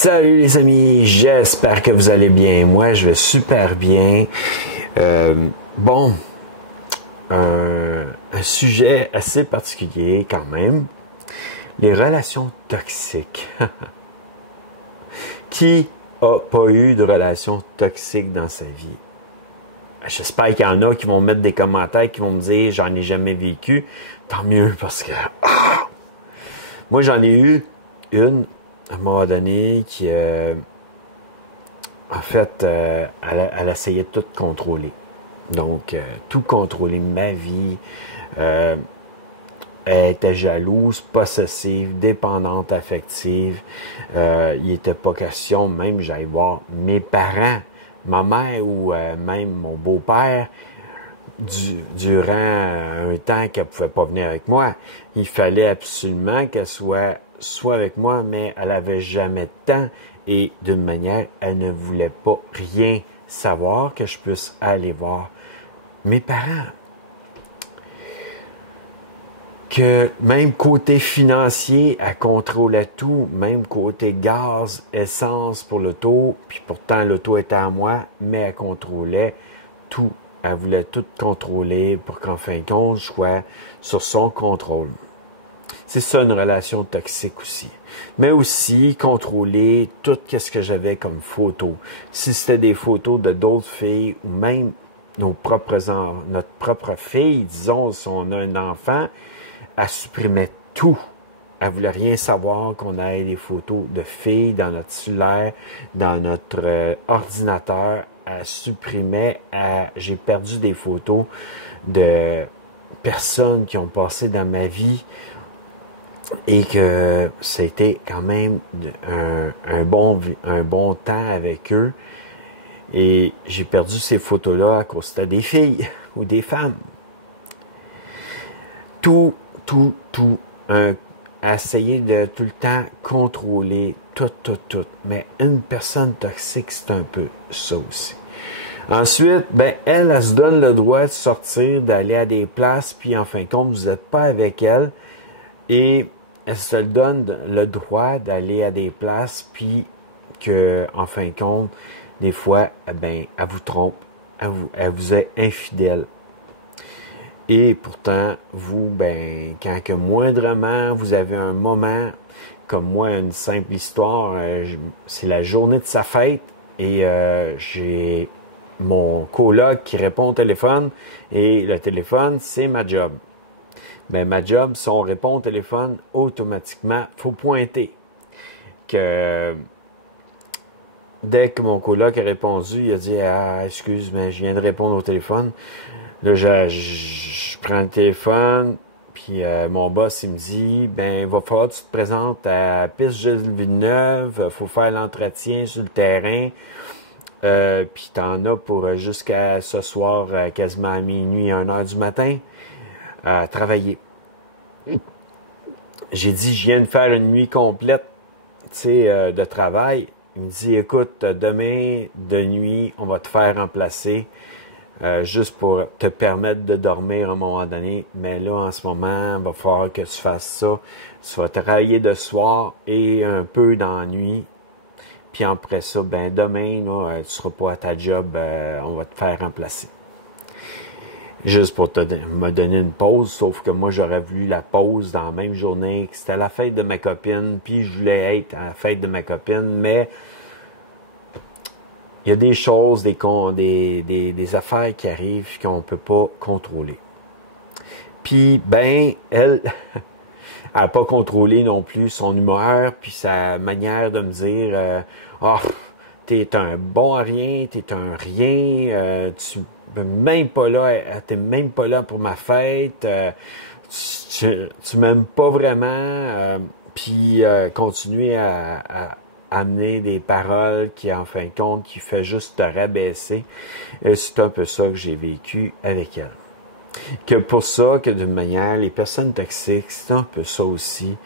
Salut les amis, j'espère que vous allez bien. Moi, je vais super bien. Bon, un sujet assez particulier quand même. Les relations toxiques. Qui a pas eu de relations toxiques dans sa vie? J'espère qu'il y en a qui vont mettre des commentaires, qui vont me dire « j'en ai jamais vécu ». Tant mieux parce que moi, j'en ai eu une à un moment donné qui, en fait, elle essayait de tout contrôler. Donc, tout contrôler, ma vie. Elle était jalouse, possessive, dépendante affective. Il n'était pas question, même j'allais voir mes parents, ma mère ou même mon beau-père, durant un temps qu'elle ne pouvait pas venir avec moi. Il fallait absolument qu'elle soit avec moi, mais elle avait jamais de temps et d'une manière, elle ne voulait pas rien savoir que je puisse aller voir mes parents. Que même côté financier, elle contrôlait tout, même côté gaz, essence pour l'auto, puis pourtant l'auto était à moi, mais elle contrôlait tout. Elle voulait tout contrôler pour qu'en fin de compte, je sois sur son contrôle. C'est ça une relation toxique aussi. Mais aussi contrôler tout ce que j'avais comme photos. Si c'était des photos de d'autres filles ou même notre propre fille, disons, si on a un enfant, elle supprimait tout. Elle voulait rien savoir qu'on ait des photos de filles dans notre cellulaire, dans notre ordinateur. Elle supprimait. J'ai perdu des photos de personnes qui ont passé dans ma vie et que c'était quand même un bon temps avec eux. Et j'ai perdu ces photos-là à cause que c'était des filles ou des femmes. Tout, essayer de tout le temps contrôler tout. Mais une personne toxique, c'est un peu ça aussi. Ensuite, elle se donne le droit de sortir, d'aller à des places, puis en fin de compte, vous n'êtes pas avec elle. Et elle se donne le droit d'aller à des places, puis que, en fin de compte, des fois, elle vous trompe, elle vous est infidèle. Et pourtant, vous, quand que moindrement, vous avez un moment, comme moi, une simple histoire, c'est la journée de sa fête, et j'ai mon coloc qui répond au téléphone, et le téléphone, c'est ma job. Ma job, si on répond au téléphone, automatiquement, il faut pointer que dès que mon coloc a répondu, il a dit « Ah, excuse, mais je viens de répondre au téléphone. » Là, je prends le téléphone, puis mon boss, il me dit « il va falloir que tu te présentes à la piste Gilles Villeneuve, il faut faire l'entretien sur le terrain. » Puis t'en as pour jusqu'à ce soir, quasiment à minuit, 1h du matin, à travailler. J'ai dit, je viens de faire une nuit complète, de travail. Il me dit, écoute, demain de nuit, on va te faire remplacer, juste pour te permettre de dormir à un moment donné. Mais là, en ce moment, il va falloir que tu fasses ça. Tu vas travailler de soir et un peu dans la nuit. Puis après ça, demain, là, tu seras pas à ta job, on va te faire remplacer. Juste pour me donner une pause, sauf que moi, j'aurais voulu la pause dans la même journée, que c'était la fête de ma copine, puis je voulais être à la fête de ma copine, mais il y a des choses, des affaires qui arrivent qu'on ne peut pas contrôler. Puis, elle n'a pas contrôlé non plus son humeur, puis sa manière de me dire t'es un bon à rien, t'es un rien, tu même pas là, t'es même pas là pour ma fête, tu m'aimes pas vraiment, puis continuer à amener des paroles qui, en fin de compte, qui fait juste te rabaisser. Et c'est un peu ça que j'ai vécu avec elle. Que pour ça, que d'une manière, les personnes toxiques, c'est un peu ça aussi.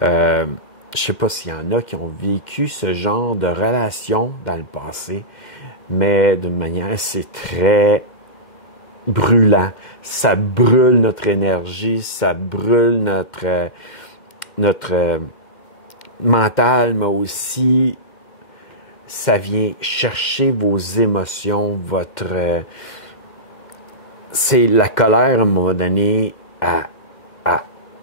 Je sais pas s'il y en a qui ont vécu ce genre de relation dans le passé, mais d'une manière, c'est très brûlant. Ça brûle notre énergie, ça brûle notre mental, mais aussi ça vient chercher vos émotions, c'est la colère, à un moment donné,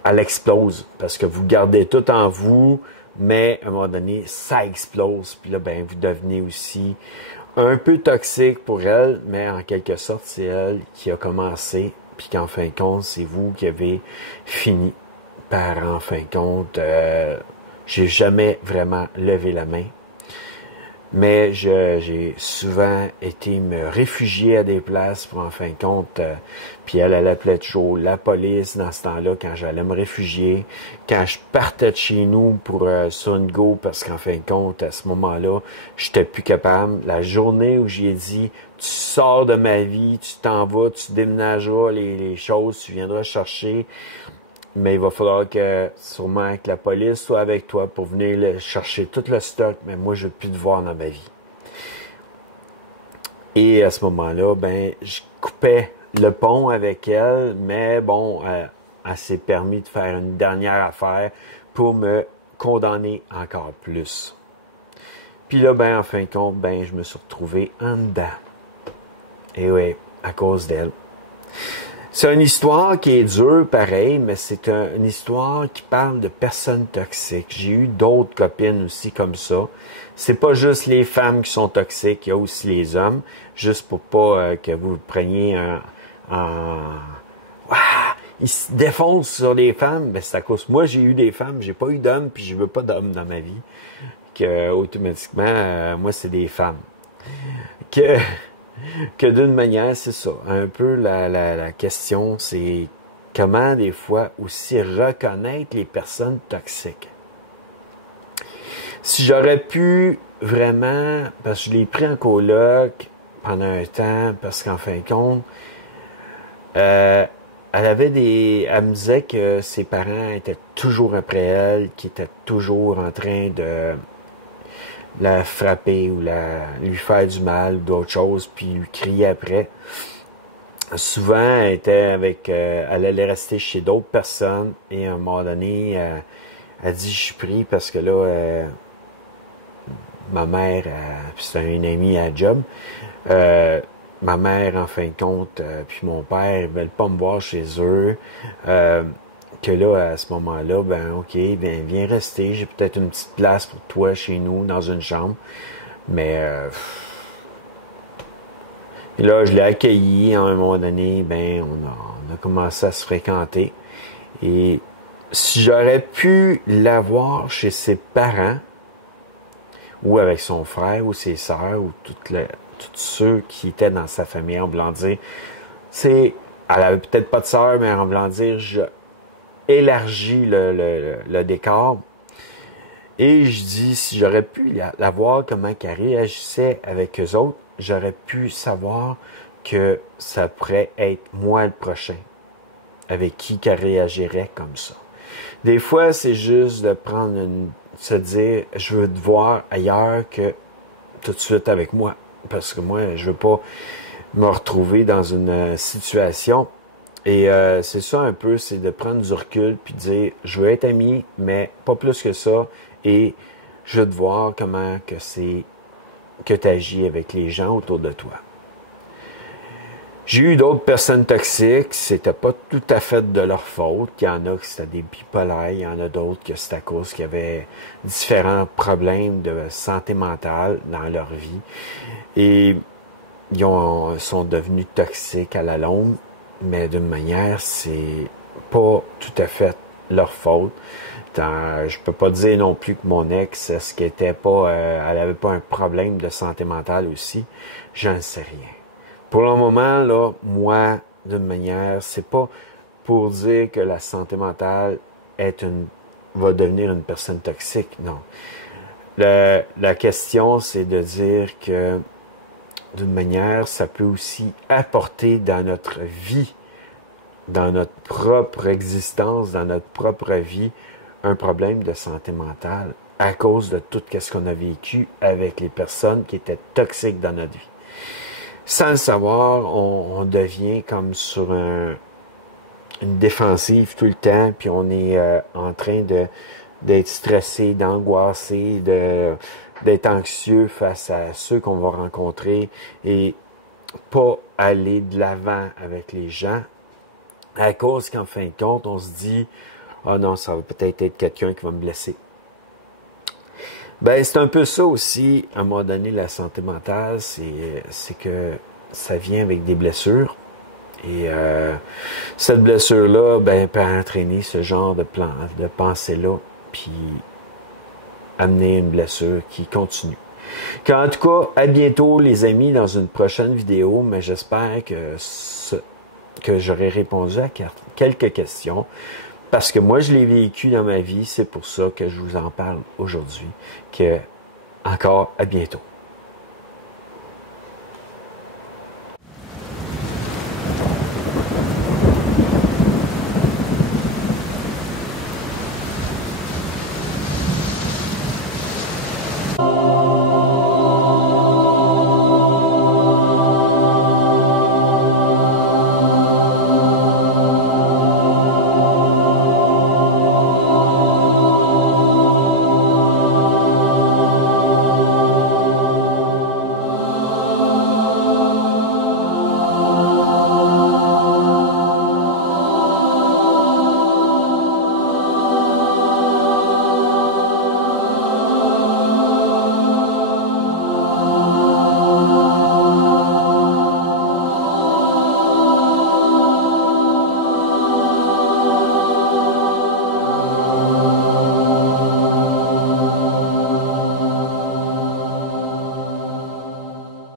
elle explose, parce que vous gardez tout en vous, mais à un moment donné, ça explose, puis là, ben, vous devenez aussi un peu toxique pour elle, mais en quelque sorte, c'est elle qui a commencé, puis qu'en fin de compte, c'est vous qui avez fini par, en fin de compte, j'ai jamais vraiment levé la main. Mais j'ai souvent été me réfugier à des places pour en fin de compte, puis elle appelait toujours la police dans ce temps-là quand j'allais me réfugier, quand je partais de chez nous pour sur une go parce qu'en fin de compte, à ce moment-là, j'étais plus capable. La journée où j'ai dit tu sors de ma vie, tu t'en vas, tu déménageras les choses, tu viendras chercher. Mais il va falloir que, sûrement, que la police soit avec toi pour venir chercher tout le stock, mais moi, je ne veux plus te voir dans ma vie. Et à ce moment-là, ben, je coupais le pont avec elle, mais bon, elle s'est permis de faire une dernière affaire pour me condamner encore plus. Puis là, ben, en fin de compte, ben, je me suis retrouvé en dedans. Et oui, à cause d'elle. C'est une histoire qui est dure, pareil, mais c'est une histoire qui parle de personnes toxiques. J'ai eu d'autres copines aussi comme ça. C'est pas juste les femmes qui sont toxiques, il y a aussi les hommes. Juste pour pas que vous preniez ils se défoncent sur les femmes, ben c'est à cause. Moi, j'ai eu des femmes, j'ai pas eu d'hommes, puis je veux pas d'hommes dans ma vie. Que automatiquement, moi, c'est des femmes. Que d'une manière, c'est ça. Un peu la question, c'est comment des fois aussi reconnaître les personnes toxiques. Si j'aurais pu vraiment, parce que je l'ai pris en coloc pendant un temps, parce qu'en fin de compte, elle me disait que ses parents étaient toujours après elle, qui étaient toujours en train de la frapper ou lui faire du mal ou d'autres choses, puis lui crier après. Souvent, elle était elle allait rester chez d'autres personnes et à un moment donné, elle dit, je suis pris parce que là, ma mère, c'est une amie à job, ma mère, en fin de compte, puis mon père, ils veulent pas me voir chez eux, que là, à ce moment-là, ben ok, ben viens rester, j'ai peut-être une petite place pour toi chez nous, dans une chambre, mais et là, je l'ai accueilli, à un moment donné, ben on a commencé à se fréquenter, et si j'aurais pu l'avoir chez ses parents, ou avec son frère, ou ses sœurs, ou tous ceux qui étaient dans sa famille, en voulant dire, elle avait peut-être pas de sœur, mais en voulant dire, élargit le décor. Et je dis, si j'aurais pu la voir, comment qu'elle réagissait avec eux autres, j'aurais pu savoir que ça pourrait être moi le prochain, avec qui qu'elle réagirait comme ça. Des fois, c'est juste de se dire, je veux te voir ailleurs que tout de suite avec moi. Parce que moi, je veux pas me retrouver dans une situation. Et c'est ça un peu, c'est de prendre du recul puis de dire, je veux être ami, mais pas plus que ça. Et je veux te voir comment que tu agis avec les gens autour de toi. J'ai eu d'autres personnes toxiques, c'était pas tout à fait de leur faute. Il y en a qui c'était des bipolaires, il y en a d'autres que c'est à cause qu'il y avait différents problèmes de santé mentale dans leur vie. Et ils sont devenus toxiques à la longue, mais d'une manière, c'est pas tout à fait leur faute. Je peux pas dire non plus que mon ex, est-ce qu'elle était pas, elle avait pas un problème de santé mentale aussi. J'en sais rien. Pour le moment, là, moi, d'une manière, c'est pas pour dire que la santé mentale va devenir une personne toxique, non. La question, c'est de dire que, d'une manière, ça peut aussi apporter dans notre vie, dans notre propre existence, dans notre propre vie, un problème de santé mentale à cause de tout ce qu'on a vécu avec les personnes qui étaient toxiques dans notre vie. Sans le savoir, on devient comme sur une défensive tout le temps, puis on est en train d'être stressé, d'angoissé, d'être anxieux face à ceux qu'on va rencontrer et pas aller de l'avant avec les gens à cause qu'en fin de compte, on se dit « Ah non, ça va peut-être être quelqu'un qui va me blesser. » Ben, c'est un peu ça aussi, à un moment donné, la santé mentale, c'est que ça vient avec des blessures. Et cette blessure-là, ben, peut entraîner ce genre de pensée-là, puis amener une blessure qui continue. En tout cas, à bientôt les amis dans une prochaine vidéo, mais j'espère que j'aurai répondu à quelques questions. Parce que moi, je l'ai vécu dans ma vie, c'est pour ça que je vous en parle aujourd'hui. Encore à bientôt.